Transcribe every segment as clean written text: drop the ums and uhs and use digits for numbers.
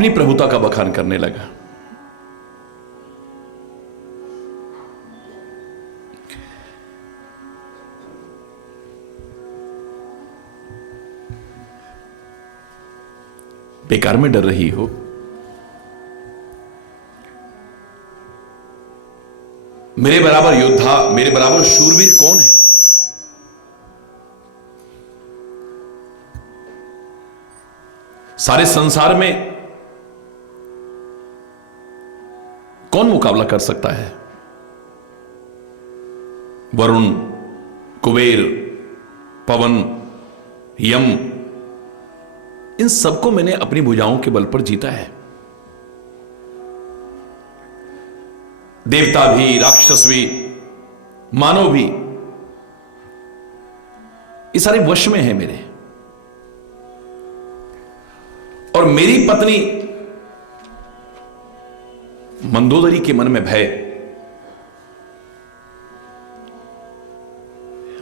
अपनी प्रभुता का बखान करने लगा। बेकार में डर रही हो। मेरे बराबर योद्धा, मेरे बराबर शूरवीर कौन है? सारे संसार में कौन मुकाबला कर सकता है? वरुण, कुबेर, पवन, यम, इन सबको मैंने अपनी भुजाओं के बल पर जीता है। देवता भी, राक्षस भी, मानव भी, ये सारे वश में है मेरे। और मेरी पत्नी मंदोदरी के मन में भय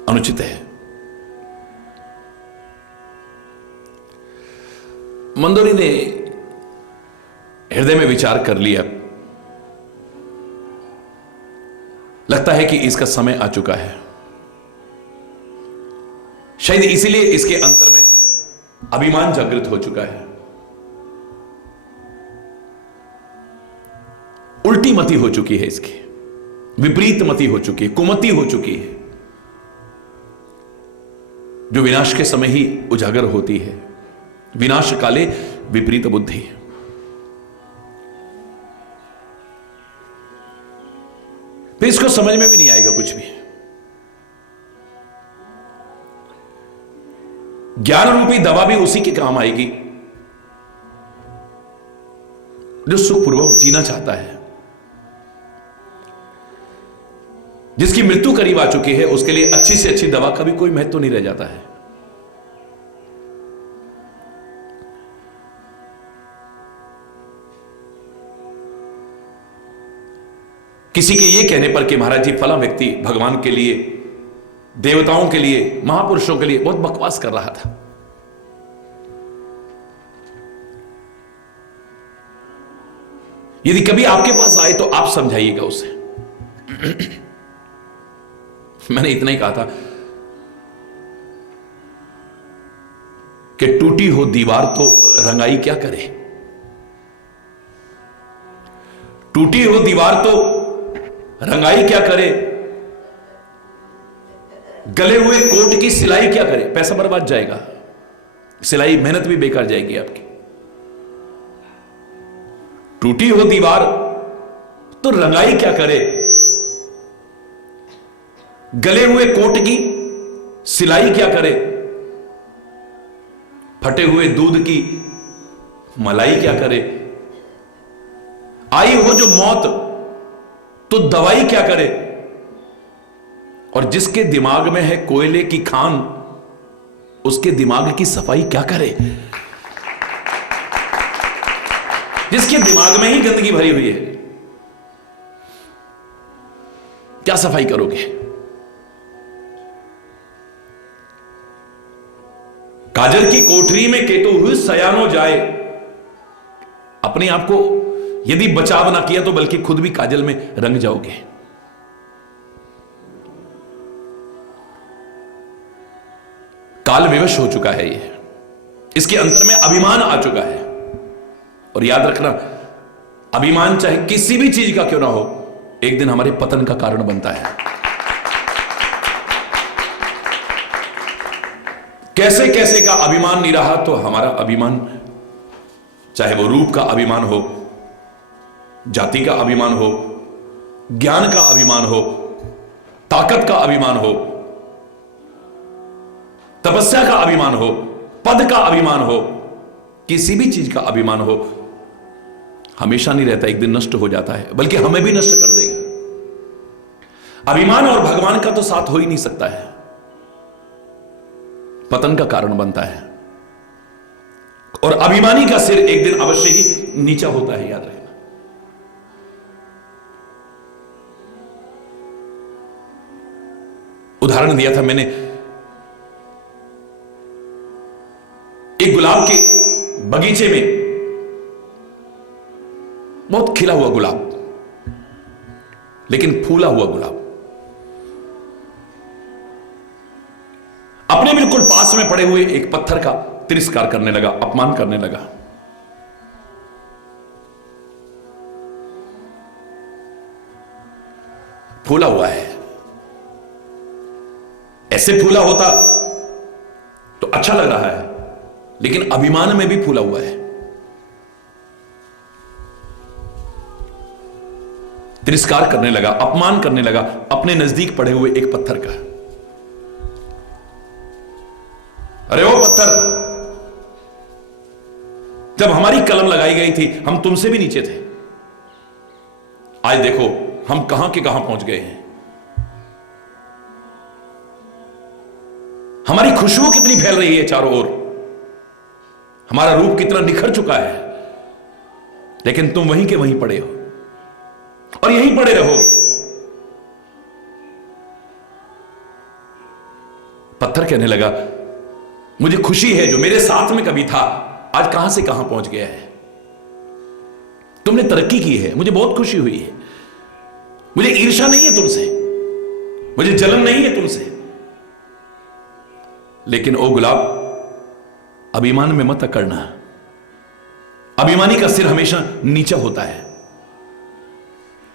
अनुचित है। मंदोदरी ने हृदय में विचार कर लिया, लगता है कि इसका समय आ चुका है। शायद इसीलिए इसके अंतर में अभिमान जागृत हो चुका है। उल्टी मति हो चुकी है इसकी, विपरीत मति हो चुकी है, कुमति हो चुकी है, जो विनाश के समय ही उजागर होती है। विनाश काले विपरीत बुद्धि। फिर इसको समझ में भी नहीं आएगा कुछ भी। ज्ञान रूपी दवा भी उसी के काम आएगी जो सुखपूर्वक जीना चाहता है। जिसकी मृत्यु करीब आ चुकी है, उसके लिए अच्छी से अच्छी दवा का भी कोई महत्व नहीं रह जाता है। किसी के ये कहने पर कि महाराज जी फला व्यक्ति भगवान के लिए, देवताओं के लिए, महापुरुषों के लिए बहुत बकवास कर रहा था, यदि कभी आपके पास आए तो आप समझाइएगा उसे। मैंने इतना ही कहा था कि टूटी हो दीवार तो रंगाई क्या करे। टूटी हो दीवार तो रंगाई क्या करे, गले हुए कोट की सिलाई क्या करे। पैसा बर्बाद जाएगा, सिलाई मेहनत भी बेकार जाएगी आपकी। टूटी हो दीवार तो रंगाई क्या करे, गले हुए कोट की सिलाई क्या करे, फटे हुए दूध की मलाई क्या करे। आई हो जो मौत तो दवाई क्या करे। और जिसके दिमाग में है कोयले की खान, उसके दिमाग की सफाई क्या करे। जिसके दिमाग में ही गंदगी भरी हुई है, क्या सफाई करोगे। काजल की कोठरी में केतु हुई सयानो जाए। अपने आप को यदि बचाव ना किया तो बल्कि खुद भी काजल में रंग जाओगे। काल विवश हो चुका है ये, इसके अंतर में अभिमान आ चुका है। और याद रखना, अभिमान चाहे किसी भी चीज का क्यों ना हो, एक दिन हमारे पतन का कारण बनता है। कैसे कैसे का अभिमान नहीं रहा तो हमारा अभिमान, चाहे वो रूप का अभिमान हो, जाति का अभिमान हो, ज्ञान का अभिमान हो, ताकत का अभिमान हो, तपस्या का अभिमान हो, पद का अभिमान हो, किसी भी चीज का अभिमान हो, हमेशा नहीं रहता, एक दिन नष्ट हो जाता है, बल्कि हमें भी नष्ट कर देगा। अभिमान और भगवान का तो साथ हो ही नहीं सकता है, पतन का कारण बनता है। और अभिमानी का सिर एक दिन अवश्य ही नीचा होता है, याद रखना। उदाहरण दिया था मैंने, एक गुलाब के बगीचे में बहुत खिला हुआ गुलाब, लेकिन फूला हुआ गुलाब। अपने बिल्कुल पास में पड़े हुए एक पत्थर का तिरस्कार करने लगा, अपमान करने लगा। फूला हुआ है, ऐसे फूला होता तो अच्छा लग रहा है, लेकिन अभिमान में भी फूला हुआ है। तिरस्कार करने लगा, अपमान करने लगा अपने नजदीक पड़े हुए एक पत्थर का। अरे ओ पत्थर, जब हमारी कलम लगाई गई थी हम तुमसे भी नीचे थे, आज देखो हम कहां के कहां पहुंच गए हैं। हमारी खुशबू कितनी फैल रही है चारों ओर, हमारा रूप कितना निखर चुका है, लेकिन तुम वहीं के वहीं पड़े हो और यहीं पड़े रहोगे। पत्थर कहने लगा, मुझे खुशी है जो मेरे साथ में कभी था आज कहां से कहां पहुंच गया है। तुमने तरक्की की है, मुझे बहुत खुशी हुई है। मुझे ईर्ष्या नहीं है तुमसे, मुझे जलन नहीं है तुमसे, लेकिन ओ गुलाब, अभिमान में मत अकड़ना। अभिमानी का सिर हमेशा नीचा होता है।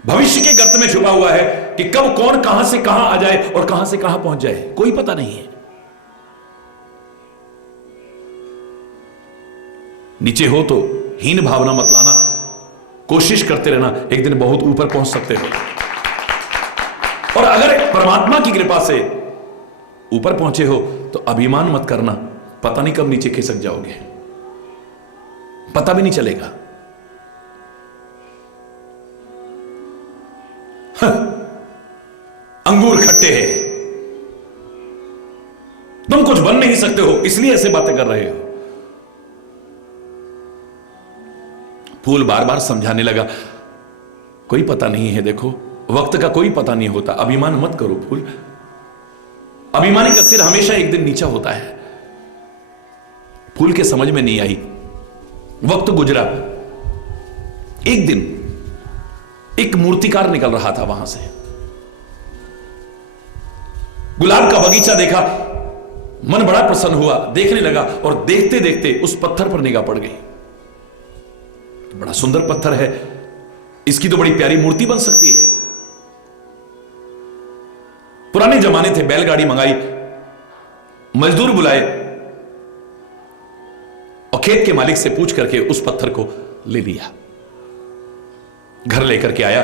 भविष्य के गर्त में छुपा हुआ है कि कब कौन कहां से कहां आ जाए और कहां से कहां पहुंच जाए, कोई पता नहीं है। नीचे हो तो हीन भावना मत लाना, कोशिश करते रहना, एक दिन बहुत ऊपर पहुंच सकते हो। और अगर परमात्मा की कृपा से ऊपर पहुंचे हो तो अभिमान मत करना, पता नहीं कब नीचे खिसक जाओगे, पता भी नहीं चलेगा। अंगूर खट्टे हैं, तुम कुछ बन नहीं सकते हो इसलिए ऐसे बातें कर रहे हो। फूल बार बार समझाने लगा, कोई पता नहीं है, देखो वक्त का कोई पता नहीं होता, अभिमान मत करो फूल। अभिमानी का सिर हमेशा एक दिन नीचा होता है। फूल के समझ में नहीं आई। वक्त गुजरा, एक दिन एक मूर्तिकार निकल रहा था वहां से। गुलाब का बगीचा देखा, मन बड़ा प्रसन्न हुआ, देखने लगा और देखते देखते उस पत्थर पर निगाह पड़ गई। बड़ा सुंदर पत्थर है, इसकी तो बड़ी प्यारी मूर्ति बन सकती है। पुराने जमाने थे, बैलगाड़ी मंगाई, मजदूर बुलाए और खेत के मालिक से पूछ करके उस पत्थर को ले लिया, घर लेकर के आया,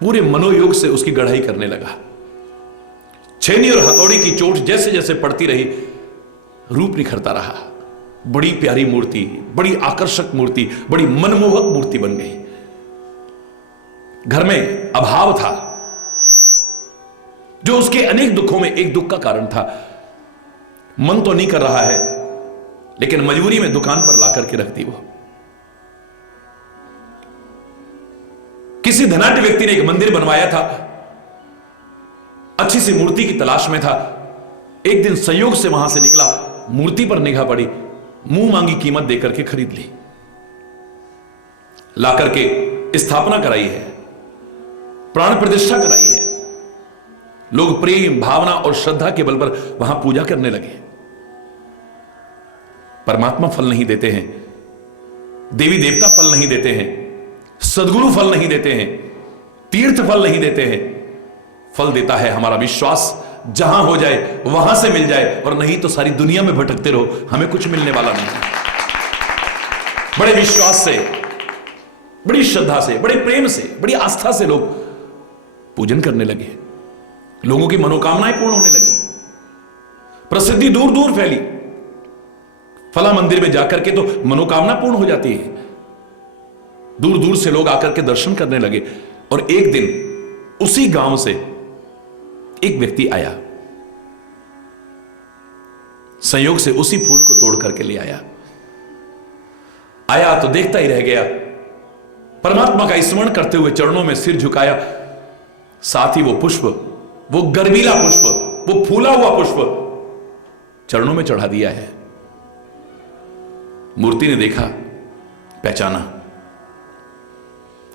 पूरे मनोयोग से उसकी गढ़ाई करने लगा। छेनी और हथौड़ी की चोट जैसे जैसे पड़ती रही, रूप निखरता रहा। बड़ी प्यारी मूर्ति, बड़ी आकर्षक मूर्ति, बड़ी मनमोहक मूर्ति बन गई। घर में अभाव था जो उसके अनेक दुखों में एक दुख का कारण था। मन तो नहीं कर रहा है, लेकिन मजबूरी में दुकान पर लाकर के रख दी वो। किसी धनाढ्य व्यक्ति ने एक मंदिर बनवाया था, अच्छी सी मूर्ति की तलाश में था। एक दिन संयोग से वहां से निकला, मूर्ति पर निगाह पड़ी, मुंह मांगी कीमत देकर के खरीद ली, लाकर के स्थापना कराई है, प्राण प्रतिष्ठा कराई है। लोग प्रेम, भावना और श्रद्धा के बल पर वहां पूजा करने लगे। परमात्मा फल नहीं देते हैं, देवी देवता फल नहीं देते हैं, सद्गुरु फल नहीं देते हैं, तीर्थ फल नहीं देते हैं। फल देता है हमारा विश्वास, जहां हो जाए वहां से मिल जाए, और नहीं तो सारी दुनिया में भटकते रहो, हमें कुछ मिलने वाला नहीं। बड़े विश्वास से, बड़ी श्रद्धा से, बड़े प्रेम से, बड़ी आस्था से लोग पूजन करने लगे, लोगों की मनोकामनाएं पूर्ण होने लगी, प्रसिद्धि दूर दूर फैली। फला मंदिर में जाकर के तो मनोकामना पूर्ण हो जाती है। दूर दूर से लोग आकर के दर्शन करने लगे। और एक दिन उसी गांव से एक व्यक्ति आया, संयोग से उसी फूल को तोड़ करके ले आया। आया तो देखता ही रह गया, परमात्मा का स्मरण करते हुए चरणों में सिर झुकाया, साथ ही वो पुष्प, वो गर्वीला पुष्प, वो फूला हुआ पुष्प चरणों में चढ़ा दिया है। मूर्ति ने देखा, पहचाना,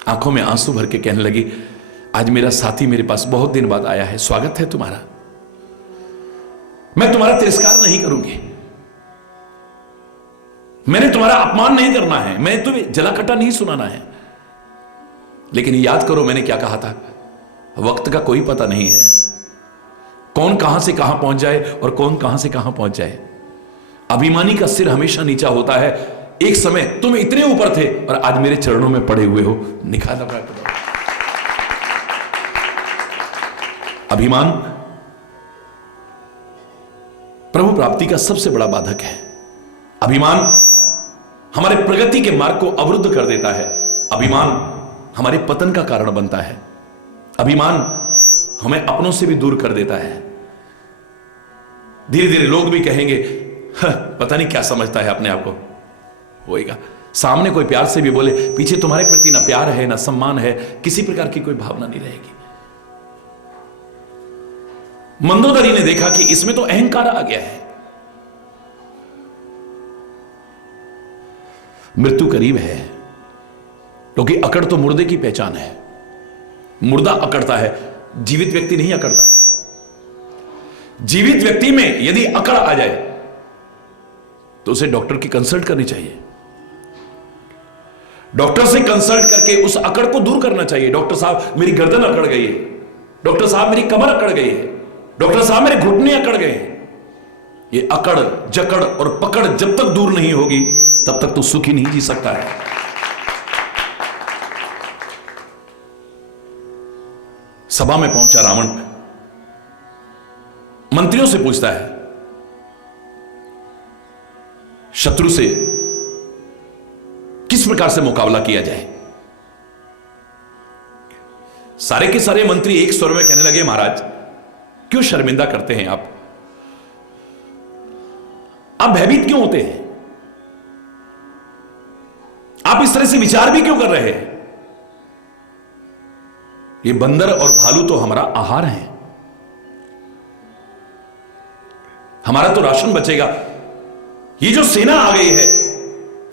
आंखों में आंसू भर के कहने लगी, आज मेरा साथी मेरे पास बहुत दिन बाद आया है, स्वागत है तुम्हारा, मैं तुम्हारा तिरस्कार नहीं करूंगी, मैंने तुम्हारा अपमान नहीं करना है, मैं तुम्हें जलाकटा नहीं सुनाना है, लेकिन याद करो मैंने क्या कहा था, वक्त का कोई पता नहीं है, कौन कहां से कहां पहुंच जाए और कौन कहां से कहां पहुंच जाए। अभिमानी का सिर हमेशा नीचा होता है। एक समय तुम इतने ऊपर थे और आज मेरे चरणों में पड़े हुए हो। निखारा अभिमान प्रभु प्राप्ति का सबसे बड़ा बाधक है। अभिमान हमारे प्रगति के मार्ग को अवरुद्ध कर देता है। अभिमान हमारे पतन का कारण बनता है। अभिमान हमें अपनों से भी दूर कर देता है। धीरे धीरे लोग भी कहेंगे, पता नहीं क्या समझता है अपने आप को, होएगा। सामने कोई प्यार से भी बोले, पीछे तुम्हारे प्रति ना प्यार है ना सम्मान है, किसी प्रकार की कोई भावना नहीं रहेगी। मंदोदरी ने देखा कि इसमें तो अहंकार आ गया है, मृत्यु करीब है, क्योंकि अकड़ तो मुर्दे की पहचान है। मुर्दा अकड़ता है, जीवित व्यक्ति नहीं अकड़ता है। जीवित व्यक्ति में यदि अकड़ आ जाए तो उसे डॉक्टर की कंसल्ट करनी चाहिए। डॉक्टर से कंसल्ट करके उस अकड़ को दूर करना चाहिए। डॉक्टर साहब मेरी गर्दन अकड़ गई है, डॉक्टर साहब मेरी कमर अकड़ गई है, डॉक्टर साहब मेरे घुटने अकड़ गए हैं। ये अकड़ जकड़ और पकड़ जब तक दूर नहीं होगी तब तक तो सुखी नहीं जी सकता है। सभा में पहुंचा रावण, मंत्रियों से पूछता है शत्रु से किस प्रकार से मुकाबला किया जाए। सारे के सारे मंत्री एक स्वर में कहने लगे, महाराज क्यों शर्मिंदा करते हैं आप भयभीत क्यों होते हैं, आप इस तरह से विचार भी क्यों कर रहे हैं। ये बंदर और भालू तो हमारा आहार है, हमारा तो राशन बचेगा। ये जो सेना आ गई है,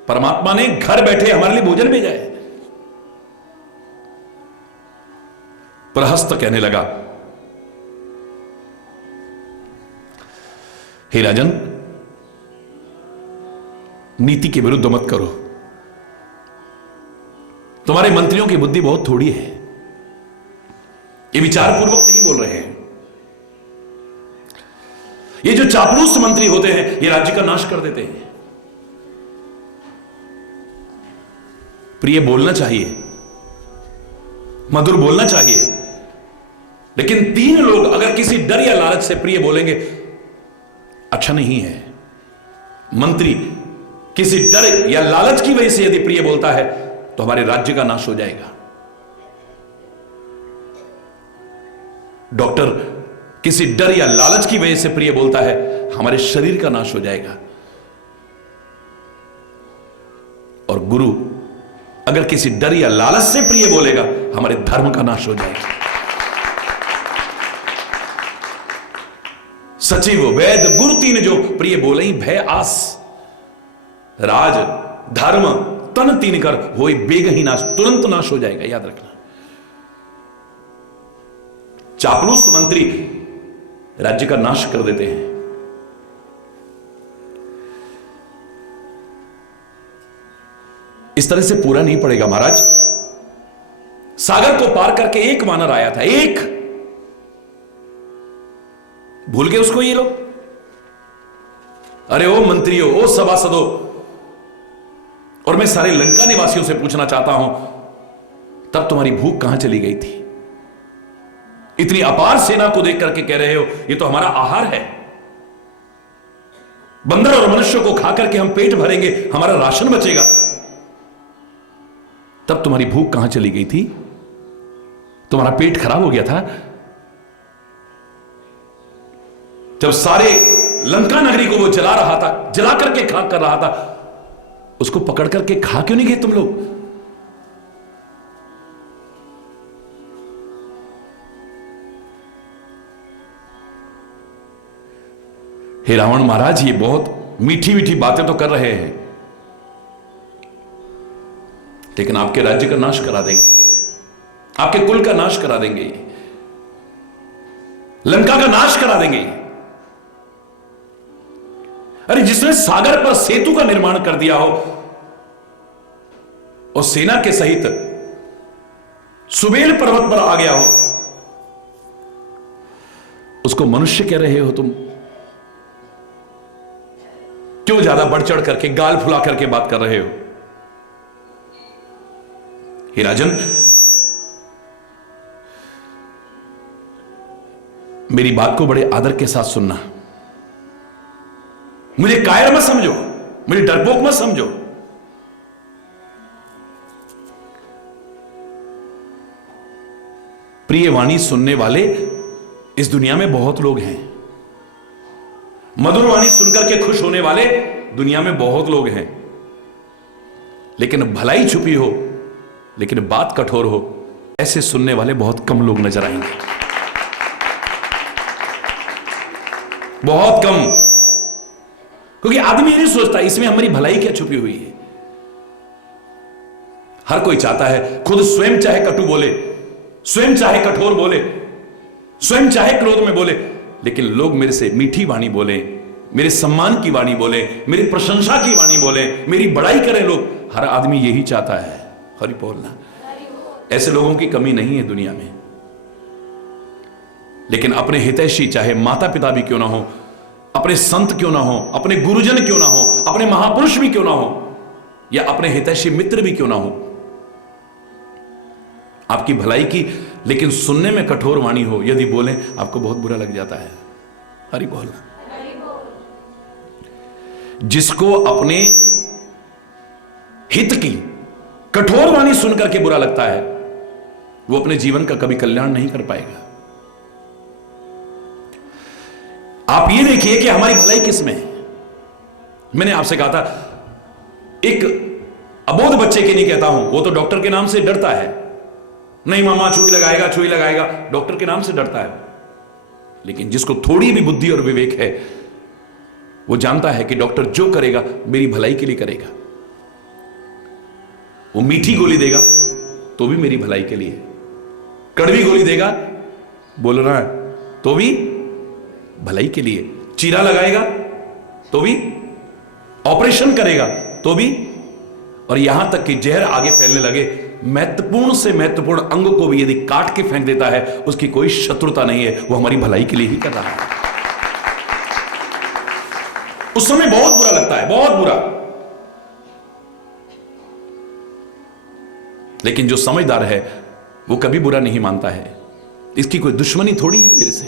परमात्मा ने घर बैठे हमारे लिए भोजन भेजा है। प्रहस्त कहने लगा, हे राजन, नीति के विरुद्ध मत करो। तुम्हारे मंत्रियों की बुद्धि बहुत थोड़ी है, ये विचारपूर्वक नहीं बोल रहे हैं। ये जो चापलूस मंत्री होते हैं ये राज्य का नाश कर देते हैं। प्रिय बोलना चाहिए, मधुर बोलना चाहिए, लेकिन तीन लोग अगर किसी डर या लालच से प्रिय बोलेंगे अच्छा नहीं है। मंत्री किसी डर या लालच की वजह से यदि प्रिय बोलता है तो हमारे राज्य का नाश हो जाएगा। डॉक्टर किसी डर या लालच की वजह से प्रिय बोलता है, हमारे शरीर का नाश हो जाएगा। और गुरु अगर किसी डर या लालच से प्रिय बोलेगा, हमारे धर्म का नाश हो जाएगा। सचिव वैद गुरु तीन जो प्रिय बोले ही भय आस, राज धर्म तन तीन कर होए बेग ही नाश, तुरंत नाश हो जाएगा, याद रखना। चापलूस मंत्री राज्य का नाश कर देते हैं। इस तरह से पूरा नहीं पड़ेगा महाराज। सागर को पार करके एक वानर आया था, एक, भूल गए उसको ये लोग। अरे ओ मंत्रियों, ओ सभासदों, और मैं सारे लंका निवासियों से पूछना चाहता हूं, तब तुम्हारी भूख कहां चली गई थी? इतनी अपार सेना को देख करके कह रहे हो ये तो हमारा आहार है, बंदर और मनुष्यों को खा करके हम पेट भरेंगे, हमारा राशन बचेगा। तब तुम्हारी भूख कहां चली गई थी? तुम्हारा पेट खराब हो गया था? जब सारे लंका नगरी को वो जला रहा था, जला करके खाक कर रहा था, उसको पकड़ करके खा क्यों नहीं गए तुम लोग? हे रावण महाराज, ये बहुत मीठी मीठी बातें तो कर रहे हैं, लेकिन आपके राज्य का नाश करा देंगे ये। आपके कुल का नाश करा देंगे, लंका का नाश करा देंगे। अरे जिसने सागर पर सेतु का निर्माण कर दिया हो और सेना के सहित सुबेल पर्वत पर आ गया हो, उसको मनुष्य कह रहे हो तुम? क्यों ज्यादा बढ़ चढ़ करके गाल फुला करके बात कर रहे हो? हे राजन, मेरी बात को बड़े आदर के साथ सुनना। मुझे कायर मत समझो, मुझे डरपोक मत समझो। प्रिय वाणी सुनने वाले इस दुनिया में बहुत लोग हैं। मधुर वाणी सुनकर के खुश होने वाले दुनिया में बहुत लोग हैं। लेकिन भलाई छुपी हो, लेकिन बात कठोर हो, ऐसे सुनने वाले बहुत कम लोग नजर आएंगे, बहुत कम। क्योंकि आदमी ये नहीं सोचता इसमें हमारी भलाई क्या छुपी हुई है। हर कोई चाहता है खुद स्वयं चाहे कटु बोले, स्वयं चाहे कठोर बोले, स्वयं चाहे क्रोध में बोले, लेकिन लोग मेरे से मीठी वाणी बोले, मेरे सम्मान की वाणी बोले, मेरी प्रशंसा की वाणी बोले, मेरी बड़ाई करें लोग। हर आदमी यही चाहता है। हरि बोलना। ऐसे लोगों की कमी नहीं है दुनिया में। लेकिन अपने हितैषी, चाहे माता पिता भी क्यों ना हो, अपने संत क्यों ना हो, अपने गुरुजन क्यों ना हो, अपने महापुरुष भी क्यों ना हो, या अपने हितैषी मित्र भी क्यों ना हो, आपकी भलाई की लेकिन सुनने में कठोर वाणी हो, यदि बोले आपको बहुत बुरा लग जाता है। हरि बोलना। जिसको अपने हित की कठोर वाणी सुनकर के बुरा लगता है, वो अपने जीवन का कभी कल्याण नहीं कर पाएगा। आप ये देखिए कि हमारी भलाई किस में है। मैंने आपसे कहा था, एक अबोध बच्चे के नहीं कहता हूं, वो तो डॉक्टर के नाम से डरता है। नहीं मामा सुई लगाएगा, सुई लगाएगा, डॉक्टर के नाम से डरता है। लेकिन जिसको थोड़ी भी बुद्धि और विवेक है, वो जानता है कि डॉक्टर जो करेगा मेरी भलाई के लिए करेगा। वो मीठी गोली देगा तो भी मेरी भलाई के लिए, कड़वी गोली देगा बोल रहा है तो भी भलाई के लिए, चीरा लगाएगा तो भी, ऑपरेशन करेगा तो भी, और यहां तक कि जहर आगे फैलने लगे, महत्वपूर्ण से महत्वपूर्ण अंग को भी यदि काट के फेंक देता है, उसकी कोई शत्रुता नहीं है, वो हमारी भलाई के लिए ही कर रहा है। उस समय बहुत बुरा लगता है, बहुत बुरा। लेकिन जो समझदार है वो कभी बुरा नहीं मानता है। इसकी कोई दुश्मनी थोड़ी है मेरे से,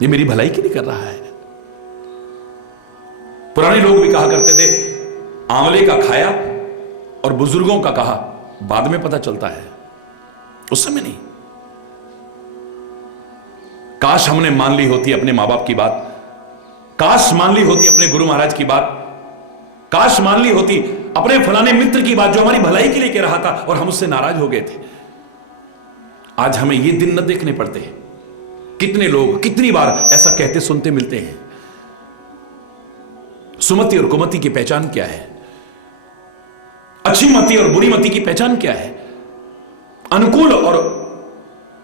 ये मेरी भलाई के लिए कर रहा है। पुराने लोग भी कहा करते थे, आंवले का खाया और बुजुर्गों का कहा बाद में पता चलता है, उस समय नहीं। काश हमने मान ली होती अपने मां बाप की बात, काश मान ली होती अपने गुरु महाराज की बात, काश मान ली होती अपने फलाने मित्र की बात जो हमारी भलाई के लिए कह रहा था और हम उससे नाराज हो गए थे। आज हमें ये दिन न देखने पड़ते। कितने लोग कितनी बार ऐसा कहते सुनते मिलते हैं। सुमति और कुमति की पहचान क्या है? अच्छी मति और बुरी मति की पहचान क्या है? अनुकूल और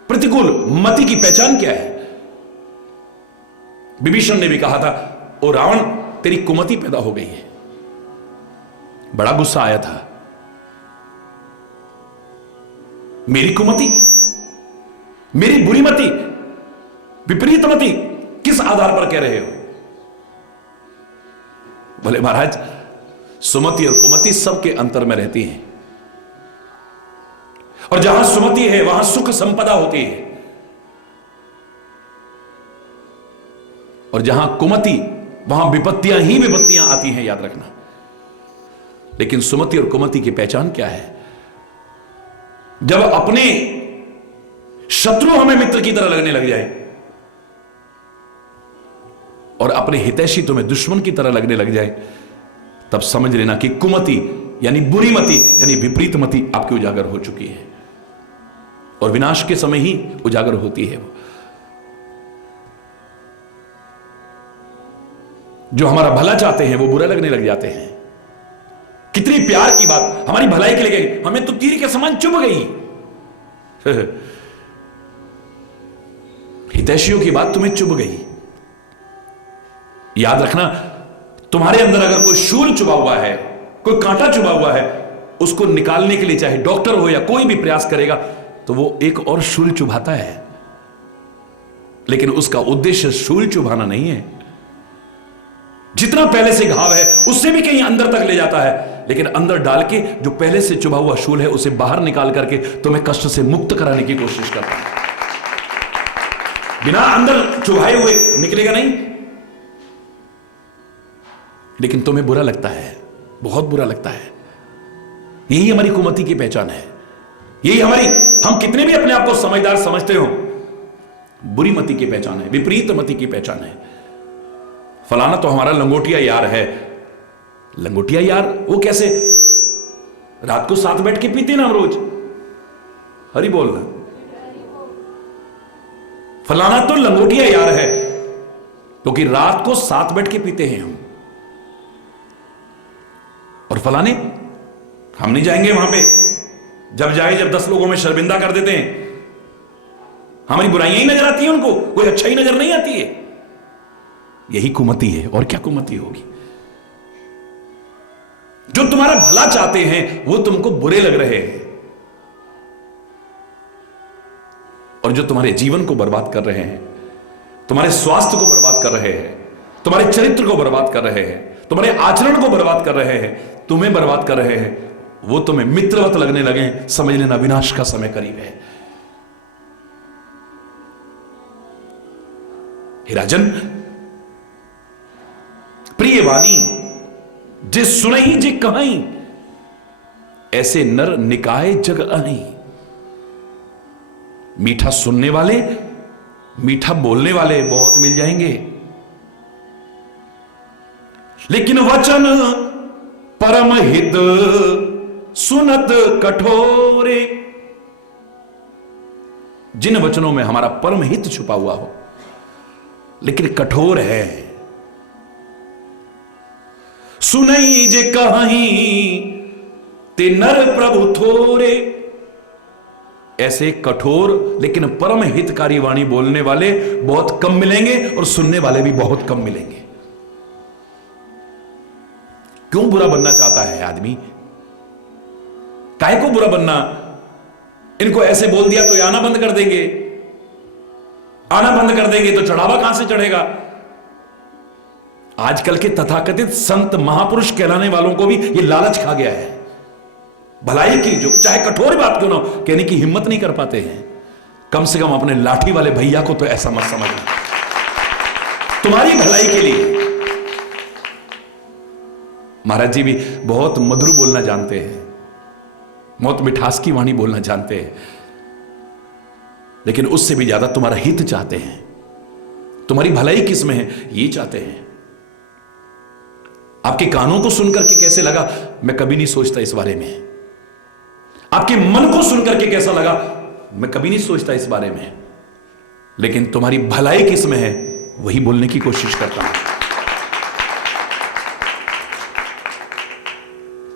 प्रतिकूल मति की पहचान क्या है? विभीषण ने भी कहा था, ओ रावण तेरी कुमति पैदा हो गई है। बड़ा गुस्सा आया था। मेरी कुमति, मेरी बुरी मति, विपरीत मति किस आधार पर कह रहे हो? बोले महाराज, सुमति और कुमति सबके अंतर में रहती हैं, और जहां सुमति है वहां सुख संपदा होती है, और जहां कुमति वहां विपत्तियां ही विपत्तियां आती हैं, याद रखना। लेकिन सुमति और कुमति की पहचान क्या है? जब अपने शत्रु हमें मित्र की तरह लगने लग जाए और अपने हितैषी तुम्हें दुश्मन की तरह लगने लग जाए, तब समझ लेना कि कुमति यानी बुरी मति यानी विपरीत मति आपकी उजागर हो चुकी है, और विनाश के समय ही उजागर होती है। वो जो हमारा भला चाहते हैं वो बुरा लगने लग जाते हैं। कितनी प्यार की बात, हमारी भलाई के लिए, हमें तो तीर के समान चुभ गई, हितैषियों की बात तुम्हें चुभ गई। याद रखना, तुम्हारे अंदर अगर कोई शूल चुभा हुआ है, कोई कांटा चुभा हुआ है, उसको निकालने के लिए चाहे डॉक्टर हो या कोई भी प्रयास करेगा तो वो एक और शूल चुभाता है, लेकिन उसका उद्देश्य शूल चुभाना नहीं है। जितना पहले से घाव है उससे भी कहीं अंदर तक ले जाता है, लेकिन अंदर डाल के जो पहले से चुभा हुआ शूल है उसे बाहर निकाल करके तुम्हें कष्ट से मुक्त कराने की कोशिश करता है। बिना अंदर चुभाए हुए निकलेगा नहीं। लेकिन तुम्हें बुरा लगता है, बहुत बुरा लगता है। यही हमारी कुमति की पहचान है। यही हमारी, हम कितने भी अपने आप को समझदार समझते हो, बुरी मति की पहचान है, विपरीत मति की पहचान है। फलाना तो हमारा लंगोटिया यार है। लंगोटिया यार वो कैसे? रात को साथ बैठ के पीते ना हम रोज। हरि बोलना। फलाना तो लंगोटिया यार है क्योंकि रात को साथ बैठ के पीते हैं हम। और फलाने, हम नहीं जाएंगे वहां पे। जब जाए, जब 10 लोगों में शर्मिंदा कर देते हैं। हमारी बुराइयां ही नजर आती है उनको, कोई अच्छा ही नजर नहीं आती है। यही कुमति है, और क्या कुमति होगी? जो तुम्हारा भला चाहते हैं वो तुमको बुरे लग रहे हैं, और जो तुम्हारे जीवन को बर्बाद कर रहे हैं, तुम्हारे स्वास्थ्य को बर्बाद कर रहे हैं, तुम्हारे चरित्र को बर्बाद कर रहे हैं, तुम्हारे आचरण को बर्बाद कर रहे हैं, तुम्हें बर्बाद कर रहे हैं, वो तुम्हें मित्रवत लगने लगे, समझ लेना विनाश का समय करीब है। हे राजन, प्रिय वाणी जे सुनई जे कहई, ऐसे नर निकाय जग आई। मीठा सुनने वाले, मीठा बोलने वाले बहुत मिल जाएंगे, लेकिन वचन परम हित सुनत कठोरे। जिन वचनों में हमारा परम हित छुपा हुआ हो लेकिन कठोर है, सुनई जे कहीं ते नर प्रभु थोरे। ऐसे कठोर लेकिन परम हितकारी वाणी बोलने वाले बहुत कम मिलेंगे, और सुनने वाले भी बहुत कम मिलेंगे। क्यों बुरा बनना चाहता है आदमी? काहे को बुरा बनना? इनको ऐसे बोल दिया तो ये आना बंद कर देंगे, आना बंद कर देंगे तो चढ़ावा कहां से चढ़ेगा? आजकल के तथाकथित संत महापुरुष कहलाने वालों को भी ये लालच खा गया है भलाई की, जो चाहे कठोर बात क्यों ना हो, कहने की हिम्मत नहीं कर पाते हैं। कम से कम अपने लाठी वाले भैया को तो ऐसा मत समझना। तुम्हारी भलाई के लिए महाराज जी भी बहुत मधुर बोलना जानते हैं, बहुत मिठास की वाणी बोलना जानते हैं, लेकिन उससे भी ज्यादा तुम्हारा हित चाहते हैं। तुम्हारी भलाई किसमें है, ये चाहते हैं। आपके कानों को सुनकर के कैसे लगा, मैं कभी नहीं सोचता इस बारे में। आपके मन को सुनकर के कैसा लगा, मैं कभी नहीं सोचता इस बारे में। लेकिन तुम्हारी भलाई किसमें है, वही बोलने की कोशिश करता हूं।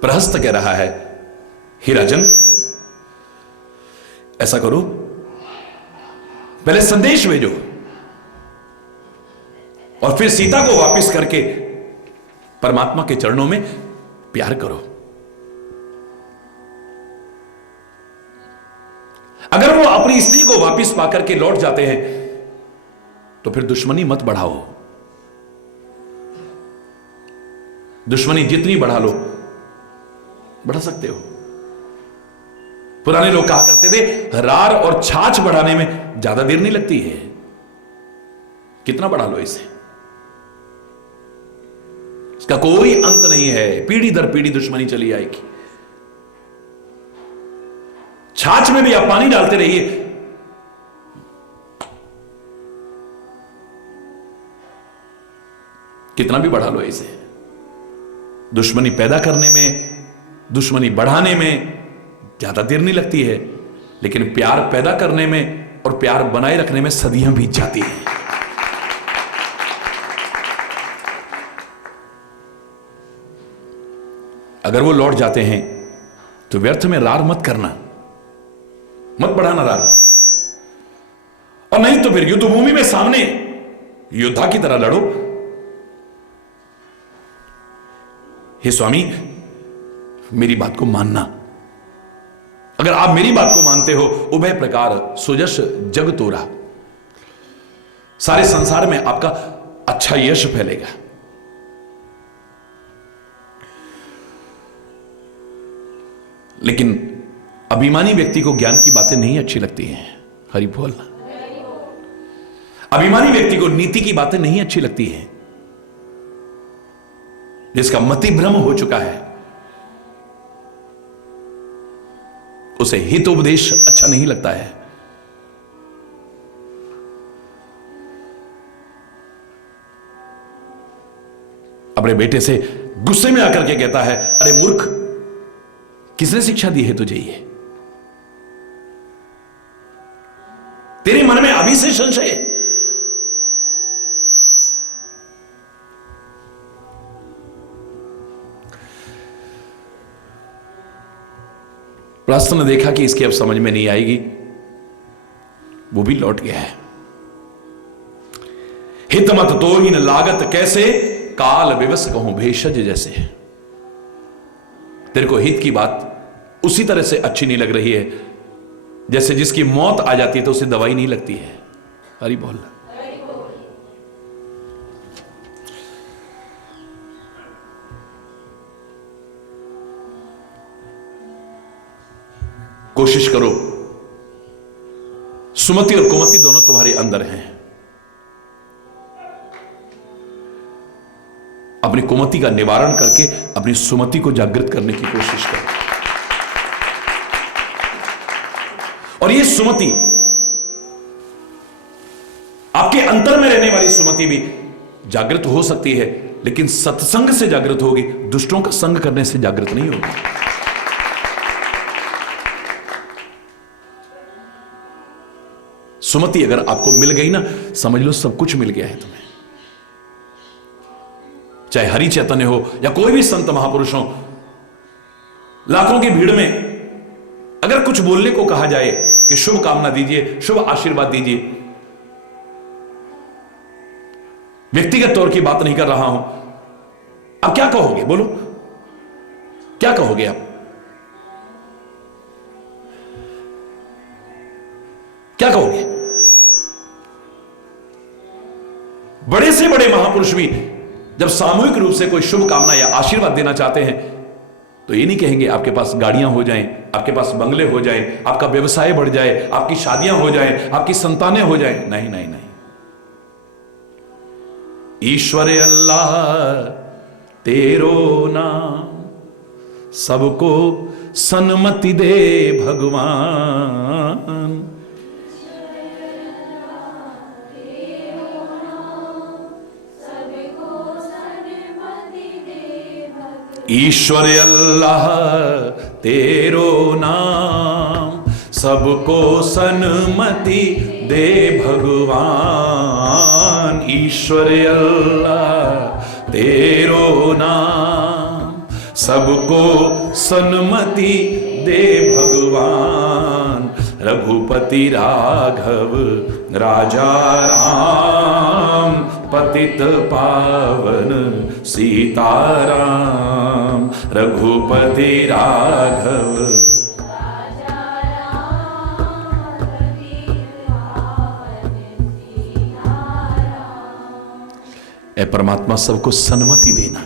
प्रहस्त कह रहा है, हे राजन, ऐसा करो, पहले संदेश भेजो और फिर सीता को वापस करके परमात्मा के चरणों में प्यार करो। अगर वो अपनी स्त्री को वापस पाकर के लौट जाते हैं तो फिर दुश्मनी मत बढ़ाओ। दुश्मनी जितनी बढ़ा लो, बढ़ा सकते हो। पुराने लोग कहा करते थे, रार और छाछ बढ़ाने में ज्यादा देर नहीं लगती है। कितना बढ़ा लो इसे, इसका कोई अंत नहीं है। पीढ़ी दर पीढ़ी दुश्मनी चली आएगी। छाछ में भी आप पानी डालते रहिए, कितना भी बढ़ा लो इसे। दुश्मनी पैदा करने में, दुश्मनी बढ़ाने में ज्यादा देर नहीं लगती है, लेकिन प्यार पैदा करने में और प्यार बनाए रखने में सदियां बीत जाती हैं। अगर वो लौट जाते हैं तो व्यर्थ में रार मत करना, मत बढ़ा नरार, और नहीं तो फिर युद्ध भूमि में सामने योद्धा की तरह लड़ो। हे स्वामी, मेरी बात को मानना। अगर आप मेरी बात को मानते हो, उभय प्रकार सुजस जग तोरा, सारे संसार में आपका अच्छा यश फैलेगा। लेकिन अभिमानी व्यक्ति को ज्ञान की बातें नहीं अच्छी लगती हैं। हरि बोल। अभिमानी व्यक्ति को नीति की बातें नहीं अच्छी लगती हैं। जिसका मति भ्रम हो चुका है, उसे हित उपदेश अच्छा नहीं लगता है। अपने बेटे से गुस्से में आकर के कहता है, अरे मूर्ख, किसने शिक्षा दी है तुझे? ये तेरे मन में अभी से संशय है। प्रश्न ने देखा कि इसकी अब समझ में नहीं आएगी, वो भी लौट गया है। हित मत तो ही न लागत कैसे, काल विवश कहूं भेषज जैसे। तेरे को हित की बात उसी तरह से अच्छी नहीं लग रही है जैसे जिसकी मौत आ जाती है तो उसे दवाई नहीं लगती है। हरि बोल। कोशिश करो, सुमति और कुमति दोनों तुम्हारे अंदर हैं। अपनी कुमति का निवारण करके अपनी सुमति को जागृत करने की कोशिश करो। और ये सुमति, आपके अंतर में रहने वाली सुमति भी जागृत हो सकती है, लेकिन सत्संग से जागृत होगी, दुष्टों का संग करने से जागृत नहीं होगी। सुमति अगर आपको मिल गई ना, समझ लो सब कुछ मिल गया है तुम्हें। चाहे हरि चैतन्य हो या कोई भी संत महापुरुष हो, लाखों की भीड़ में अगर कुछ बोलने को कहा जाए कि शुभ कामना दीजिए, शुभ आशीर्वाद दीजिए, व्यक्तिगत तौर की बात नहीं कर रहा हूं, अब क्या कहोगे? बोलो, क्या कहोगे आप? क्या कहोगे? बड़े से बड़े महापुरुष भी जब सामूहिक रूप से कोई शुभ कामना या आशीर्वाद देना चाहते हैं तो ये नहीं कहेंगे आपके पास गाड़ियां हो जाएं, आपके पास बंगले हो जाएं, आपका व्यवसाय बढ़ जाए, आपकी शादियां हो जाएं, आपकी संतानें हो जाएं। नहीं नहीं नहीं, ईश्वर अल्लाह तेरो नाम, सबको सन्मति दे भगवान। ईश्वर अल्लाह तेरो नाम, सबको सन्मति दे भगवान। ईश्वर अल्लाह तेरो नाम, सबको सन्मति दे भगवान। रघुपति राघव राजा राम, पतित पावन सीताराम। रघुपति राघव ए परमात्मा, सबको सन्मति देना,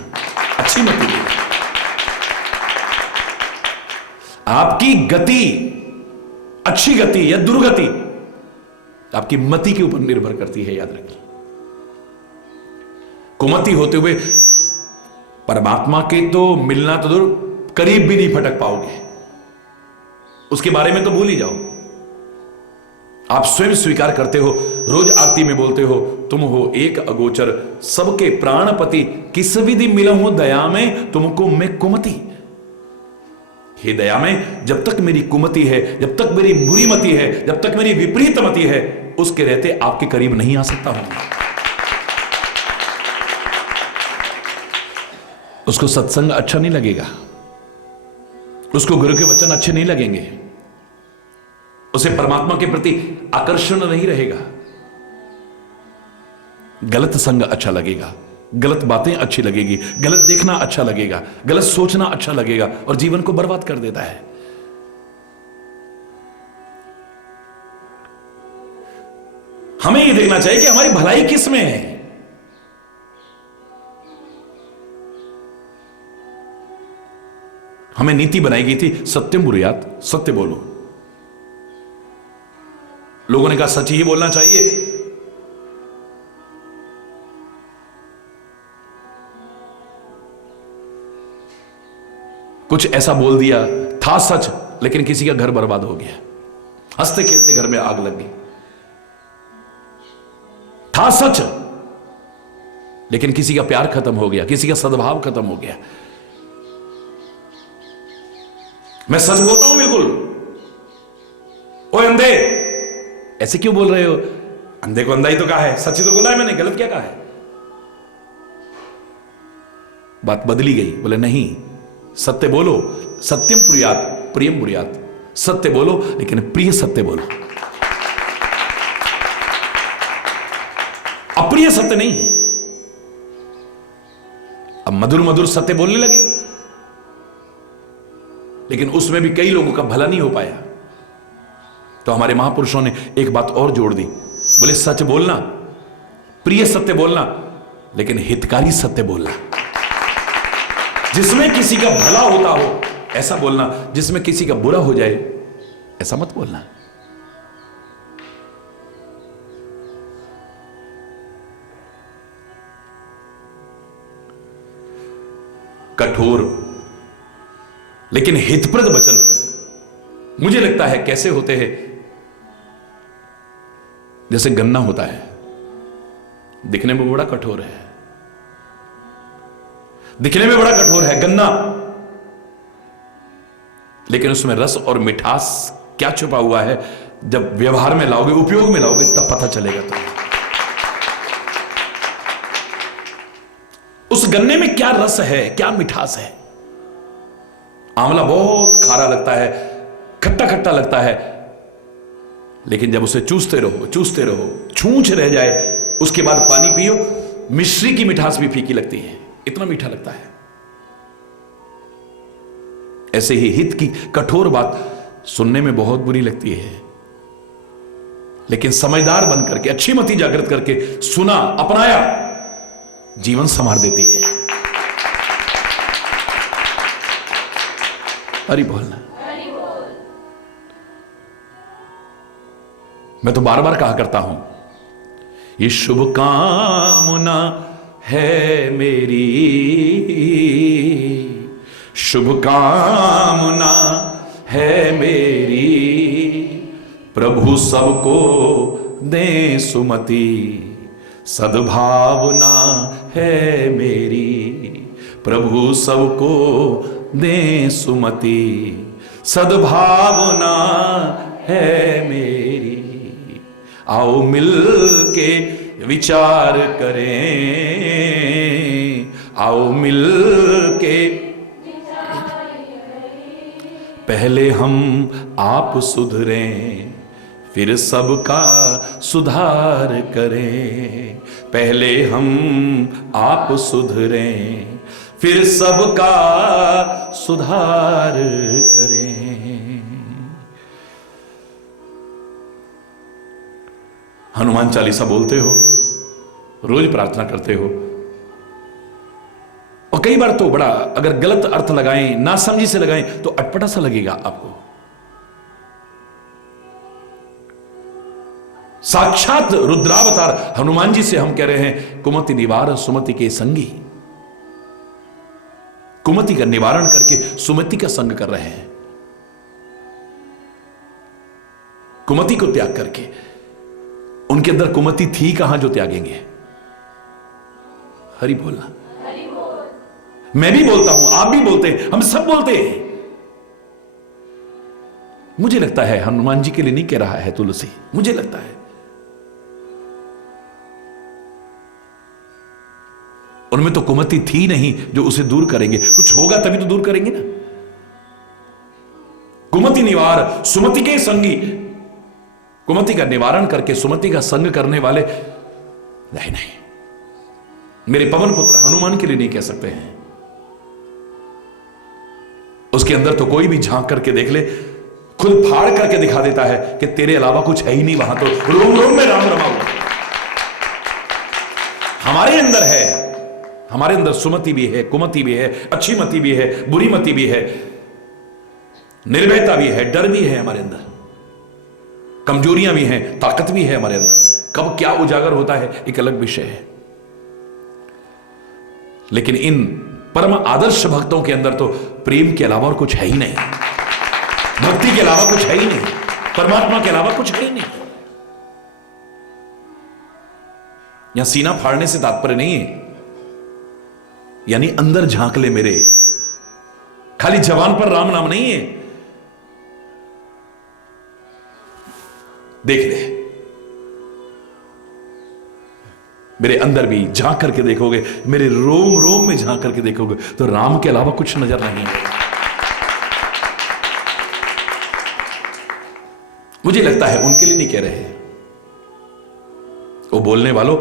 अच्छी मति देना। आपकी गति, अच्छी गति या दुर्गति आपकी मति के ऊपर निर्भर करती है, याद रखिए। कुमति होते हुए परमात्मा के तो मिलना तो दूर, करीब भी नहीं फटक पाओगे, उसके बारे में तो भूल ही जाओ। आप स्वयं स्वीकार करते हो, रोज आरती में बोलते हो, तुम हो एक अगोचर, सबके प्राणपति, किस विधि मिलऊं दया में तुमको मैं कुमति। हे दया में, जब तक मेरी कुमति है, जब तक मेरी बुरी मति है, जब तक मेरी विपरीत मति है, उसके रहते आपके करीब नहीं आ सकता हूं। उसको सत्संग अच्छा नहीं लगेगा, उसको गुरु के वचन अच्छे नहीं लगेंगे, उसे परमात्मा के प्रति आकर्षण नहीं रहेगा। गलत संग अच्छा लगेगा, गलत बातें अच्छी लगेगी, गलत देखना अच्छा लगेगा, गलत सोचना अच्छा लगेगा और जीवन को बर्बाद कर देता है। हमें यह देखना चाहिए कि हमारी भलाई किस में है। हमें नीति बनाई गई थी सत्यम ब्रूयात, सत्य बोलो। लोगों ने कहा सच ही बोलना चाहिए। कुछ ऐसा बोल दिया, था सच लेकिन किसी का घर बर्बाद हो गया, हंसते खेलते घर में आग लग गई। था सच लेकिन किसी का प्यार खत्म हो गया, किसी का सद्भाव खत्म हो गया। मैं सच बोलता हूं बिल्कुल। ओए अंधे, ऐसे क्यों बोल रहे हो? अंधे को अंधा ही तो कहा है, सच ही तो बोला है मैंने, गलत क्या कहा है? बात बदली गई, बोले नहीं, सत्य बोलो, सत्यम प्रियात प्रियम बुरियात। सत्य बोलो लेकिन प्रिय सत्य बोलो, अप्रिय सत्य नहीं। अब मधुर मधुर सत्य बोलने लगे, लेकिन उसमें भी कई लोगों का भला नहीं हो पाया। तो हमारे महापुरुषों ने एक बात और जोड़ दी, बोले सच बोलना, प्रिय सत्य बोलना, लेकिन हितकारी सत्य बोलना। जिसमें किसी का भला होता हो ऐसा बोलना, जिसमें किसी का बुरा हो जाए ऐसा मत बोलना। कठोर लेकिन हितप्रद वचन मुझे लगता है कैसे होते हैं, जैसे गन्ना होता है, दिखने में बड़ा कठोर है, दिखने में बड़ा कठोर है गन्ना, लेकिन उसमें रस और मिठास क्या छुपा हुआ है, जब व्यवहार में लाओगे, उपयोग में लाओगे, तब पता चलेगा तुम्हें उस गन्ने में क्या रस है, क्या मिठास है। आंवला बहुत खारा लगता है, खट्टा खट्टा लगता है, लेकिन जब उसे चूसते रहो, छूंछ रह जाए, उसके बाद पानी पियो, मिश्री की मिठास भी फीकी लगती है, इतना मीठा लगता है। ऐसे ही हित की कठोर बात सुनने में बहुत बुरी लगती है, लेकिन समझदार बनकर के, अच्छी मति जागृत करके सुना, अपनाया, जीवन संवार देती है। हरि बोलना। मैं तो बार बार कहा करता हूं, ये शुभ कामना है मेरी, शुभ कामना है मेरी, प्रभु सबको दे सुमति, सद्भावना है मेरी, प्रभु सबको दे सुमति, सद्भावना है मेरी। आओ मिल के विचार करें, आओ मिल के, पहले हम आप सुधरें, फिर सबका सुधार करें, पहले हम आप सुधरें, फिर सबका सुधार करें। हनुमान चालीसा बोलते हो, रोज प्रार्थना करते हो, और कई बार तो बड़ा, अगर गलत अर्थ लगाएं, नासमझी से लगाएं, तो अटपटा सा लगेगा आपको। साक्षात रुद्रावतार हनुमान जी से हम कह रहे हैं, कुमति निवार सुमति के संगी। कुमति का निवारण करके सुमति का संग कर रहे हैं, कुमति को त्याग करके। उनके अंदर कुमति थी कहां जो त्यागेंगे? हरि बोलना। मैं भी बोलता हूं, आप भी बोलते हैं, हम सब बोलते हैं। मुझे लगता है हनुमान जी के लिए नहीं कह रहा है तुलसी, मुझे लगता है उनमें तो कुमति थी नहीं जो उसे दूर करेंगे। कुछ होगा तभी तो दूर करेंगे ना। कुमति निवार सुमति के संगी, कुमति का निवारण करके सुमति का संग करने वाले नहीं, मेरे पवन पुत्र हनुमान के लिए नहीं कह सकते हैं। उसके अंदर तो कोई भी झांक करके देख ले, खुद फाड़ करके दिखा देता है कि तेरे अलावा कुछ है ही नहीं, वहां तो रोम रोम में राम रमा हुआ। हमारे अंदर है, हमारे अंदर सुमति भी है, कुमति भी है, अच्छी मति भी है, बुरी मति भी है, निर्भयता भी है, डर भी है हमारे अंदर, कमजोरियां भी हैं, ताकत भी है हमारे अंदर। कब क्या उजागर होता है एक अलग विषय है, लेकिन इन परम आदर्श भक्तों के अंदर तो प्रेम के अलावा और कुछ है ही नहीं, भक्ति के अलावा कुछ है ही नहीं, परमात्मा के अलावा कुछ है ही नहीं। यहां सीना फाड़ने से तात्पर्य नहीं है, यानी अंदर झांक ले मेरे, खाली जवान पर राम नाम नहीं है, देख ले मेरे अंदर भी झांक करके देखोगे, मेरे रोम रोम में झांक करके देखोगे तो राम के अलावा कुछ नजर नहीं है। मुझे लगता है उनके लिए नहीं कह रहे, वो बोलने वालों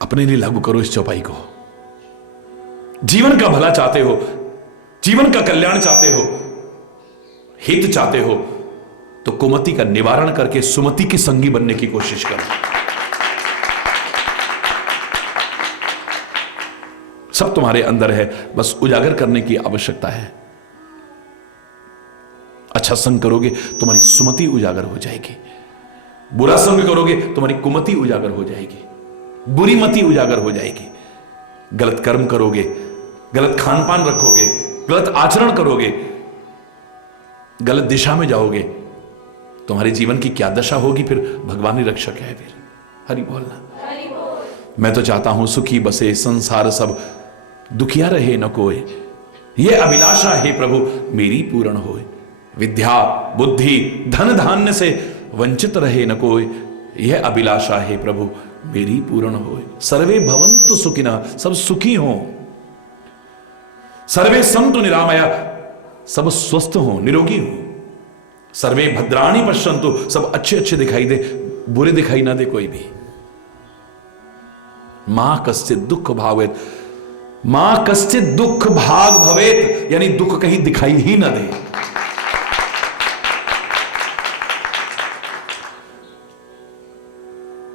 अपने लिए लागू करो इस चौपाई को। जीवन का भला चाहते हो, जीवन का कल्याण चाहते हो, हित चाहते हो, तो कुमति का निवारण करके सुमति की संगी बनने की कोशिश करो। सब तुम्हारे अंदर है, बस उजागर करने की आवश्यकता है। अच्छा संग करोगे तुम्हारी सुमति उजागर हो जाएगी, बुरा संग करोगे तुम्हारी कुमति उजागर हो जाएगी, बुरी मति उजागर हो जाएगी। गलत कर्म करोगे, गलत खान पान रखोगे, गलत आचरण करोगे, गलत दिशा में जाओगे, तुम्हारे जीवन की क्या दशा होगी फिर भगवान ही रक्षक है। फिर हरि बोलना। मैं तो चाहता हूं सुखी बसे संसार सब, दुखिया रहे न कोई, यह अभिलाषा है प्रभु मेरी पूर्ण होए। विद्या बुद्धि धन धान्य से वंचित रहे न कोई, यह अभिलाषा है प्रभु मेरी पूर्ण होए। सर्वे भवन्तु सुखिनः, सब सुखी हो। सर्वे सन्तु निरामया, सब स्वस्थ हो, निरोगी हो। सर्वे भद्राणि पश्यन्तु, सब अच्छे अच्छे दिखाई दे, बुरे दिखाई ना दे कोई भी। मां कश्चित् दुख भावेत, मां कश्चित् दुख भाग भवेत, यानी दुख कहीं दिखाई ही ना दे।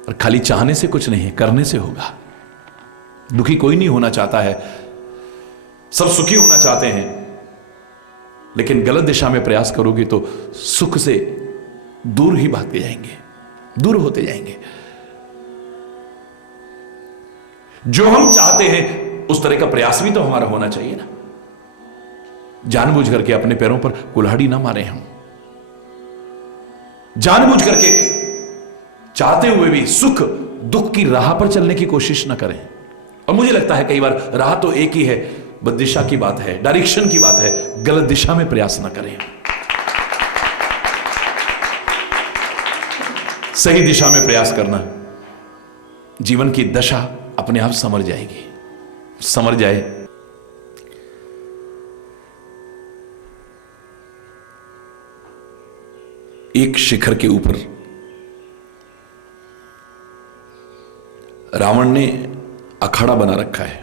और खाली चाहने से कुछ नहीं है, करने से होगा। दुखी कोई नहीं होना चाहता है, सब सुखी होना चाहते हैं, लेकिन गलत दिशा में प्रयास करोगे तो सुख से दूर ही भागते जाएंगे, दूर होते जाएंगे। जो हम चाहते हैं उस तरह का प्रयास भी तो हमारा होना चाहिए ना। जानबूझ करके अपने पैरों पर कुल्हाड़ी ना मारे हम, जानबूझ करके चाहते हुए भी सुख दुख की राह पर चलने की कोशिश ना करें। और मुझे लगता है कई बार राह तो एक ही है, बस दिशा की बात है, डायरेक्शन की बात है, गलत दिशा में प्रयास ना करें। सही दिशा में प्रयास करना, जीवन की दशा अपने आप समझ जाएगी, समझ जाए। एक शिखर के ऊपर रावण ने अखाड़ा बना रखा है।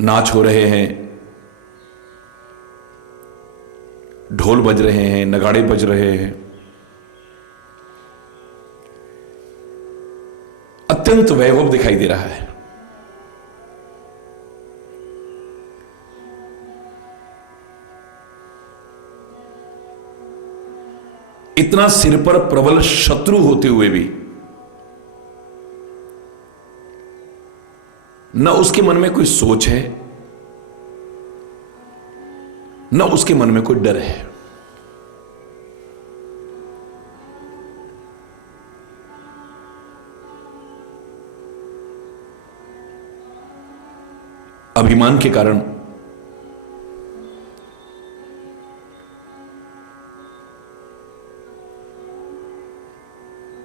नाच हो रहे हैं, ढोल बज रहे हैं, नगाड़े बज रहे हैं, अत्यंत वैभव दिखाई दे रहा है। इतना सिर पर प्रबल शत्रु होते हुए भी न उसके मन में कोई सोच है, न उसके मन में कोई डर है। अभिमान के कारण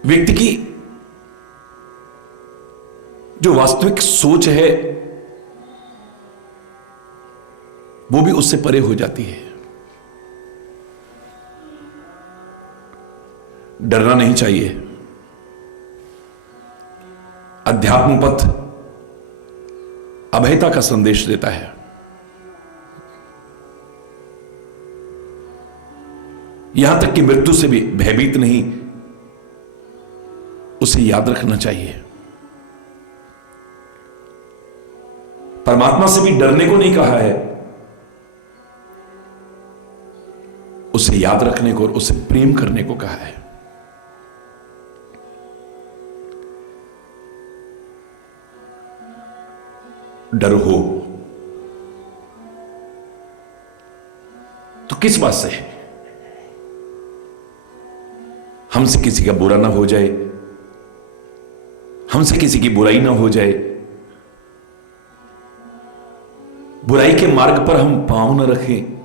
व्यक्ति की जो वास्तविक सोच है वो भी उससे परे हो जाती है। डरना नहीं चाहिए। अध्यात्म पथ अभयता का संदेश देता है। यहां तक कि मृत्यु से भी भयभीत नहीं, उसे याद रखना चाहिए। परमात्मा से भी डरने को नहीं कहा है, उसे याद रखने को और उसे प्रेम करने को कहा है। डर हो तो किस बात से? हमसे किसी का बुरा ना हो जाए, हमसे किसी की बुराई ना हो जाए, बुराई के मार्ग पर हम पांव न रखें,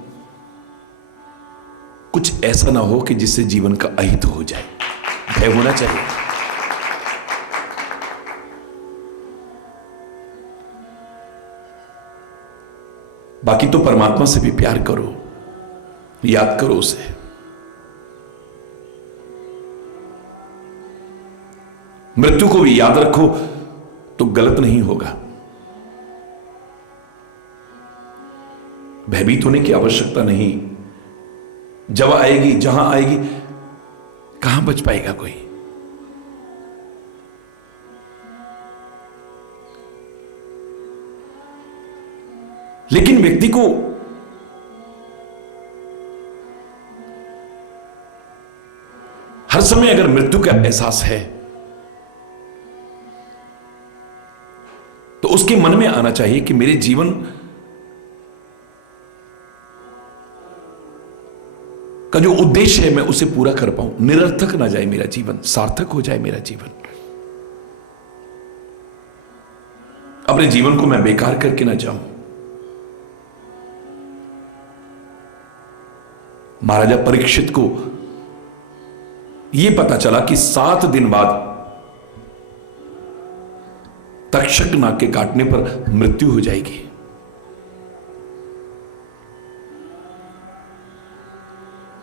कुछ ऐसा ना हो कि जिससे जीवन का अहित हो जाए। भय होना चाहिए। बाकी तो परमात्मा से भी प्यार करो, याद करो उसे। मृत्यु को भी याद रखो तो गलत नहीं होगा। भयभीत होने की आवश्यकता नहीं। जब आएगी, जहां आएगी, कहां बच पाएगा कोई? लेकिन व्यक्ति को हर समय अगर मृत्यु का एहसास है तो उसके मन में आना चाहिए कि मेरे जीवन का जो उद्देश्य है मैं उसे पूरा कर पाऊं, निरर्थक ना जाए मेरा जीवन, सार्थक हो जाए मेरा जीवन। अपने जीवन को मैं बेकार करके ना जाऊं। महाराजा परीक्षित को यह पता चला कि 7 दिन बाद तक्षक नाग के काटने पर मृत्यु हो जाएगी।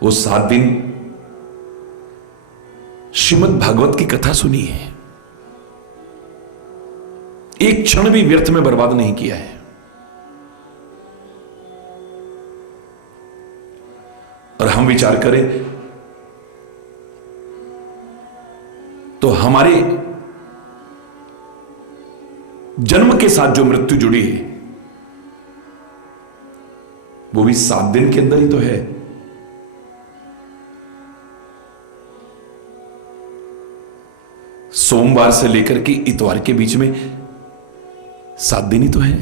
वो 7 दिन श्रीमद् भागवत की कथा सुनी है, एक क्षण भी व्यर्थ में बर्बाद नहीं किया है। और हम विचार करें तो हमारे जन्म के साथ जो मृत्यु जुड़ी है वो भी 7 दिन के अंदर ही तो है। सोमवार से लेकर के इतवार के बीच में 7 दिन ही तो है।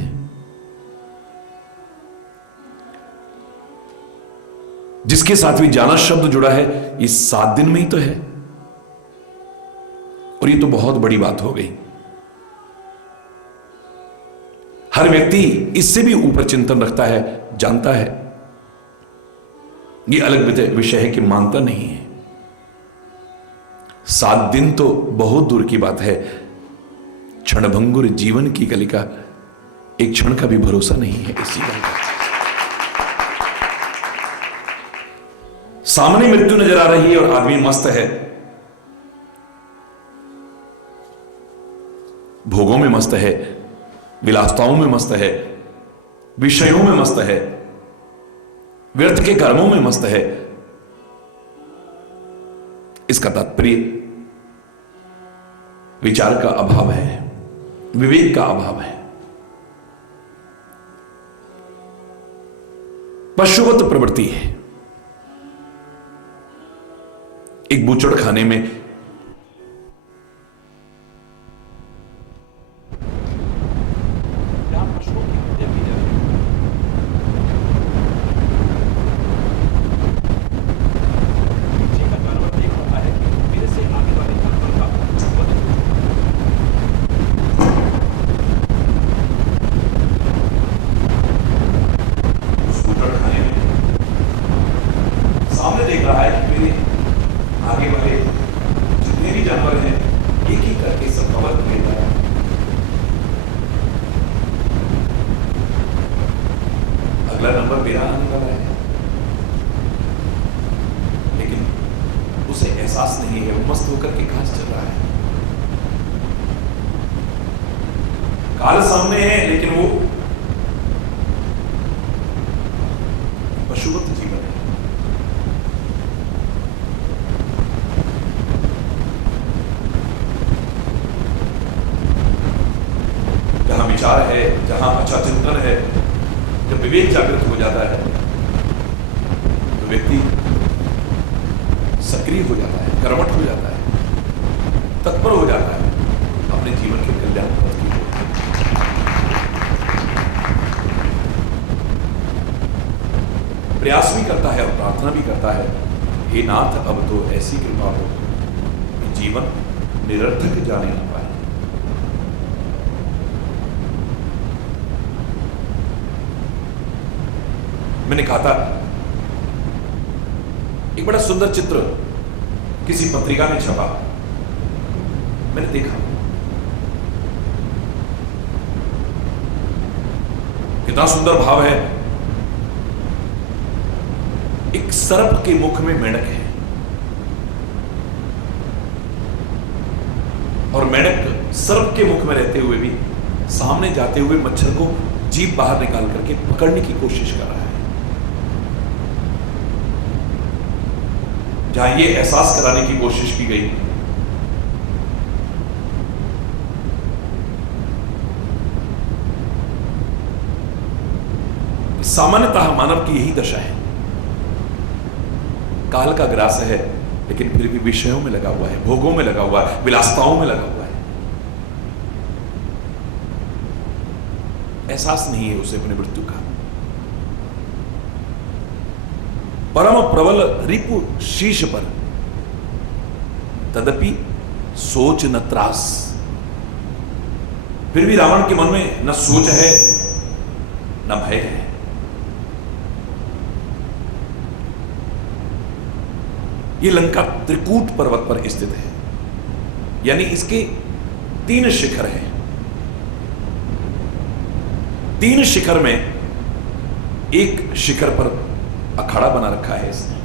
जिसके साथ भी जाना शब्द जुड़ा है ये 7 दिन में ही तो है। और ये तो बहुत बड़ी बात हो गई। हर व्यक्ति इससे भी ऊपर चिंतन रखता है, जानता है। ये अलग विषय है कि मानता नहीं है। 7 दिन तो बहुत दूर की बात है। क्षणभंगुर जीवन की कलिका, एक क्षण का भी भरोसा नहीं है इस जीवन का। सामने मृत्यु नजर आ रही है और आदमी मस्त है, भोगों में मस्त है, विलासताओं में मस्त है, विषयों में मस्त है, व्यर्थ के कर्मों में मस्त है। इसका तात्पर्य विचार का अभाव है, विवेक का अभाव है। पशुवत प्रवृत्ति है। एक बूचड़ खाने में अगला नंबर मेरा आने वाला है, लेकिन उसे एहसास नहीं है, वो मस्त होकर के कहां से चल रहा है। काल सामने है, लेकिन वो पशुवत जीवन है। जहां विचार है, जहां अच्छा चिंतन है, जब विवेक जागृत हो जाता है तो व्यक्ति सक्रिय हो जाता है, कर्मठ हो जाता है, तत्पर हो जाता है अपने जीवन के कल्याण पथ की ओर। प्रयास भी करता है और प्रार्थना भी करता है, हे नाथ अब तो ऐसी कृपा हो कि जीवन निरर्थक जाने न पाए। मैंने कहा था एक बड़ा सुंदर चित्र किसी पत्रिका में छपा, मैंने देखा कितना सुंदर भाव है। एक सर्प के मुख में मेंढक है और मेंढक सर्प के मुख में रहते हुए भी सामने जाते हुए मच्छर को जीभ बाहर निकाल करके पकड़ने की कोशिश कर रहा है। जहां ये एहसास कराने की कोशिश की गई सामान्यतः मानव की यही दशा है, काल का ग्रास है लेकिन फिर भी विषयों में लगा हुआ है, भोगों में लगा हुआ है, विलासिताओं में लगा हुआ है। एहसास नहीं है उसे अपनी मृत्यु का। परम प्रबल रिपु शीश पर तदपि सोच न त्रास। फिर भी रावण के मन में न सोच है न भय है। यह लंका त्रिकूट पर्वत पर स्थित है, यानी इसके 3 शिखर हैं। 3 शिखर में एक शिखर पर अखाड़ा बना रखा है इसने,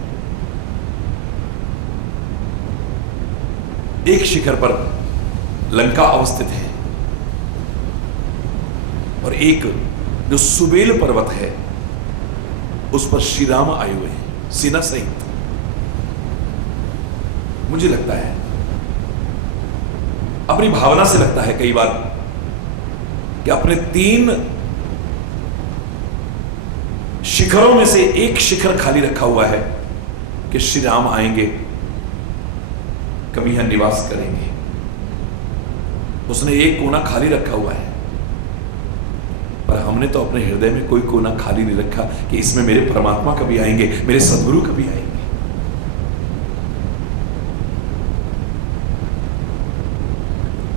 एक शिखर पर लंका अवस्थित है और एक जो सुबेल पर्वत है उस पर श्री राम आए हुए हैं सेना सहित। मुझे लगता है, अपनी भावना से लगता है कई बार कि अपने 3 शिखरों में से एक शिखर खाली रखा हुआ है कि श्री राम आएंगे, कभी यहां निवास करेंगे। उसने एक कोना खाली रखा हुआ है, पर हमने तो अपने हृदय में कोई कोना खाली नहीं रखा कि इसमें मेरे परमात्मा कभी आएंगे, मेरे सद्गुरु कभी आएंगे।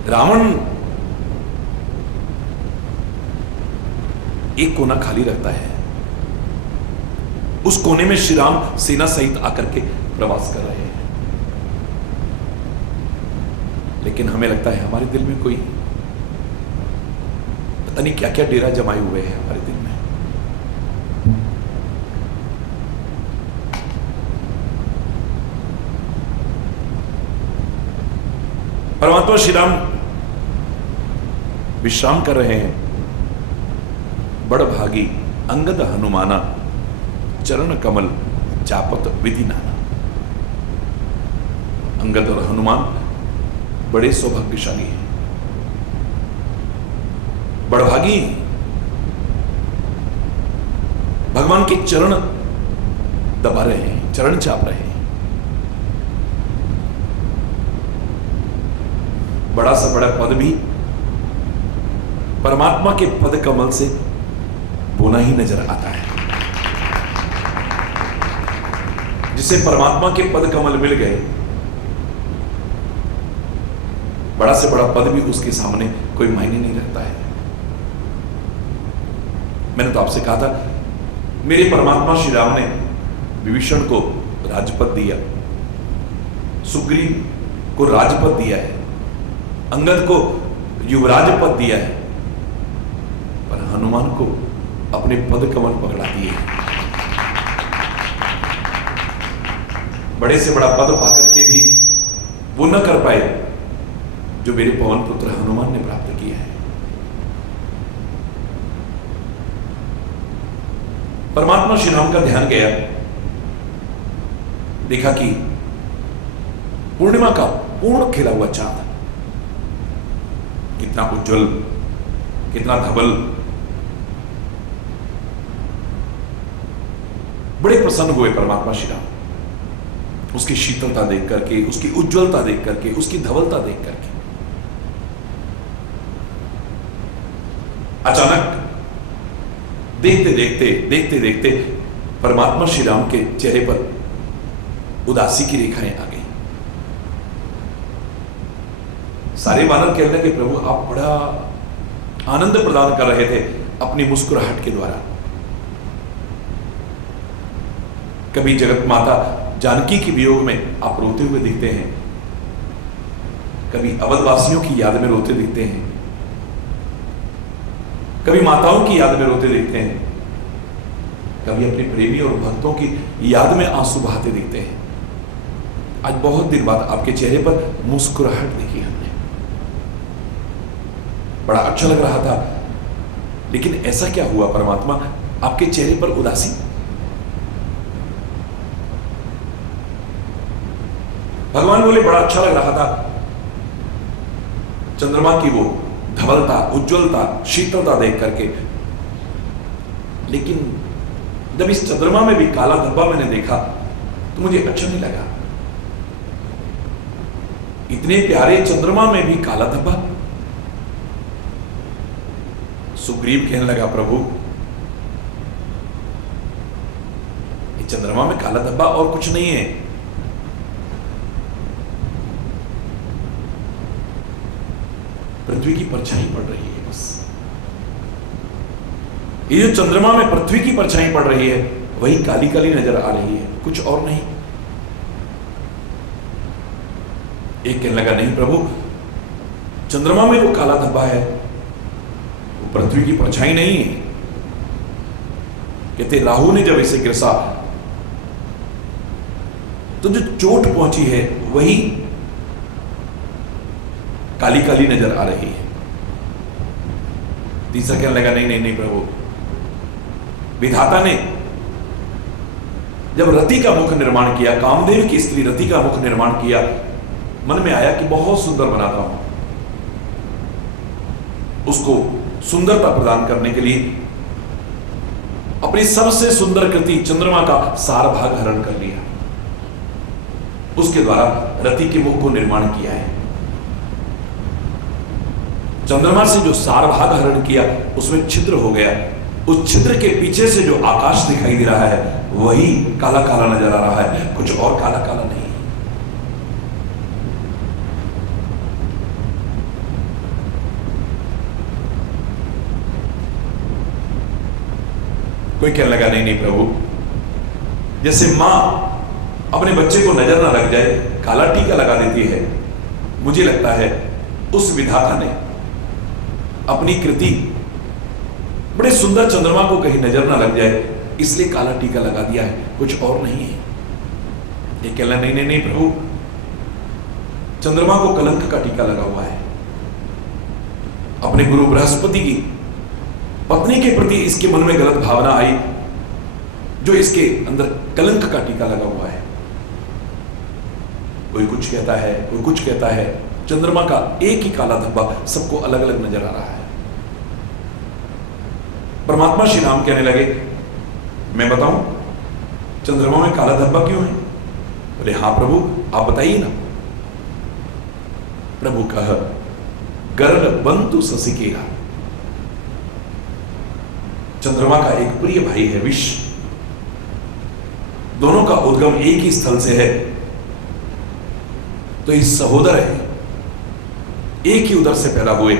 रावण एक कोना खाली रखता है, उस कोने में श्री राम सेना सहित आकर के प्रवास कर रहे हैं। लेकिन हमें लगता है हमारे दिल में कोई पता नहीं क्या क्या डेरा जमाए हुए हैं हमारे दिल में। परमात्मा श्री राम विश्राम कर रहे हैं। बड़ भागी अंगद हनुमाना, चरण कमल चापत विधि नाना। अंगद और हनुमान बड़े सौभाग्यशाली हैं, बड़भागी हैं। भगवान के चरण दबा रहे हैं, चरण चाप रहे हैं। बड़ा सा बड़ा पद भी परमात्मा के पद कमल से बोना ही नजर आता है। जिसे परमात्मा के पद कमल मिल गए, बड़ा से बड़ा पद भी उसके सामने कोई मायने नहीं रखता है। मैंने तो आपसे कहा था, मेरे परमात्मा श्री राम ने विभीषण को राजपद दिया, सुग्रीव को राजपद दिया है, अंगद को युवराज पद दिया है, पर हनुमान को अपने पद कमल पकड़ा दिए। बड़े से बड़ा पद पाकर के भी वो न कर पाए जो मेरे पवन पुत्र हनुमान ने प्राप्त किया है। परमात्मा श्री राम का ध्यान गया, देखा कि पूर्णिमा का पूर्ण खिला हुआ चांद कितना उज्जवल, कितना धवल। बड़े प्रसन्न हुए परमात्मा श्री राम उसकी शीतलता देख करके, उसकी उज्जवलता देख करके, उसकी धवलता देख करके। अचानक देखते देखते देखते देखते परमात्मा श्री राम के चेहरे पर उदासी की रेखाएं आ गई। सारे वानर कहने लगे, प्रभु आप बड़ा आनंद प्रदान कर रहे थे अपनी मुस्कुराहट के द्वारा। कभी जगत माता जानकी के वियोग में आप रोते हुए दिखते हैं, कभी अवधवासियों की याद में रोते दिखते हैं, कभी माताओं की याद में रोते दिखते हैं, कभी अपने प्रेमी और भक्तों की याद में आंसू बहाते दिखते हैं। आज बहुत दिन बाद आपके चेहरे पर मुस्कुराहट देखी हमने, बड़ा अच्छा लग रहा था। लेकिन ऐसा क्या हुआ परमात्मा, आपके चेहरे पर उदासी? भगवान बोले, बड़ा अच्छा लग रहा था चंद्रमा की वो धवलता, उज्जवलता, शीतलता देख करके, लेकिन जब इस चंद्रमा में भी काला धब्बा मैंने देखा तो मुझे अच्छा नहीं लगा। इतने प्यारे चंद्रमा में भी काला धब्बा। सुग्रीव कहने लगा, प्रभु ये चंद्रमा में काला धब्बा और कुछ नहीं है, पृथ्वी की परछाई पड़ रही है बस। ये जो चंद्रमा में पृथ्वी की परछाई पड़ रही है वही काली काली नजर आ रही है, कुछ और नहीं। एक कहने लगा, नहीं प्रभु चंद्रमा में जो काला धब्बा है वो पृथ्वी की परछाई नहीं है। कहते राहु ने जब इसे गिरसा तो जो चोट पहुंची है वही काली काली नजर आ रही है। तीसरा कहने लगा, नहीं नहीं नहीं प्रभु, विधाता ने जब रति का मुख निर्माण किया, कामदेव की स्त्री रति का मुख निर्माण किया, मन में आया कि बहुत सुंदर बनाता हूं। उसको सुंदरता प्रदान करने के लिए अपनी सबसे सुंदर कृति चंद्रमा का सार भाग हरण कर लिया, उसके द्वारा रति के मुख को निर्माण किया है। चंद्रमा से जो सार भाग हरण किया उसमें छिद्र हो गया, उस छिद्र के पीछे से जो आकाश दिखाई दे रहा है वही काला काला नजर आ रहा है, कुछ और काला काला नहीं। कोई कहने लगा, नहीं नहीं प्रभु, जैसे मां अपने बच्चे को नजर ना लग जाए काला टीका लगा देती है, मुझे लगता है उस विधाता ने अपनी कृति बड़े सुंदर चंद्रमा को कहीं नजर ना लग जाए इसलिए काला टीका लगा दिया है, कुछ और नहीं है। ये कहना, नहीं नहीं नहीं प्रभु, चंद्रमा को कलंक का टीका लगा हुआ है। अपने गुरु बृहस्पति की पत्नी के प्रति इसके मन में गलत भावना आई, जो इसके अंदर कलंक का टीका लगा हुआ है। कोई कुछ कहता है, कोई कुछ कहता है। चंद्रमा का एक ही काला धब्बा सबको अलग अलग नजर आ रहा है। परमात्मा श्री राम कहने लगे, मैं बताऊं चंद्रमा में काला धब्बा क्यों है? बोले, हां प्रभु आप बताइए ना। प्रभु कह, गर्ग बंतु ससिकेरा, चंद्रमा का एक प्रिय भाई है विष, दोनों का उद्गम एक ही स्थल से है, तो ये सहोदर है, एक ही उदर से पैदा हुए।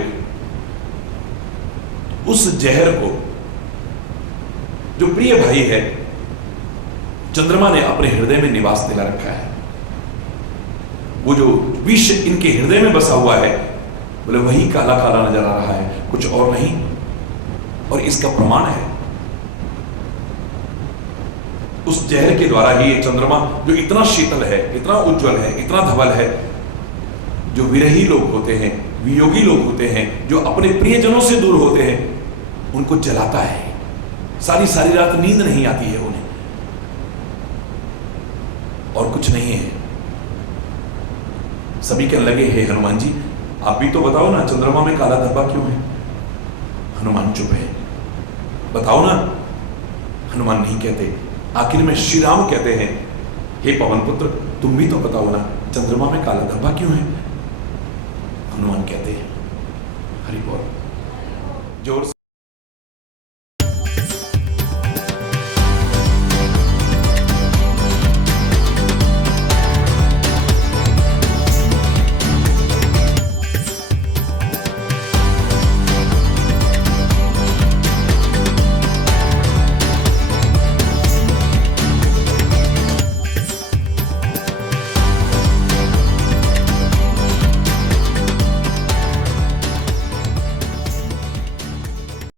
उस जहर को जो प्रिय भाई है चंद्रमा ने अपने हृदय में निवास दिला रखा है, वो जो विष इनके हृदय में बसा हुआ है बोले वही काला काला नजर आ रहा है, कुछ और नहीं। और इसका प्रमाण है उस जहर के द्वारा ही ये चंद्रमा जो इतना शीतल है, इतना उज्जवल है, इतना धवल है, जो विरही लोग होते हैं, वियोगी लोग होते हैं, जो अपने प्रियजनों से दूर होते हैं, उनको जलाता है। सारी सारी रात नींद नहीं आती है उन्हें, और कुछ नहीं है। सभी कहने लगे, हे हनुमान जी, आप भी तो बताओ ना, चंद्रमा में काला धब्बा क्यों है? हनुमान चुप है। बताओ ना। हनुमान नहीं कहते। आखिर में श्री राम कहते हैं, हे पवन पुत्र, तुम भी तो बताओ ना, चंद्रमा में काला धब्बा क्यों है? हनुमान कहते हैं, हरि बोल, जोर से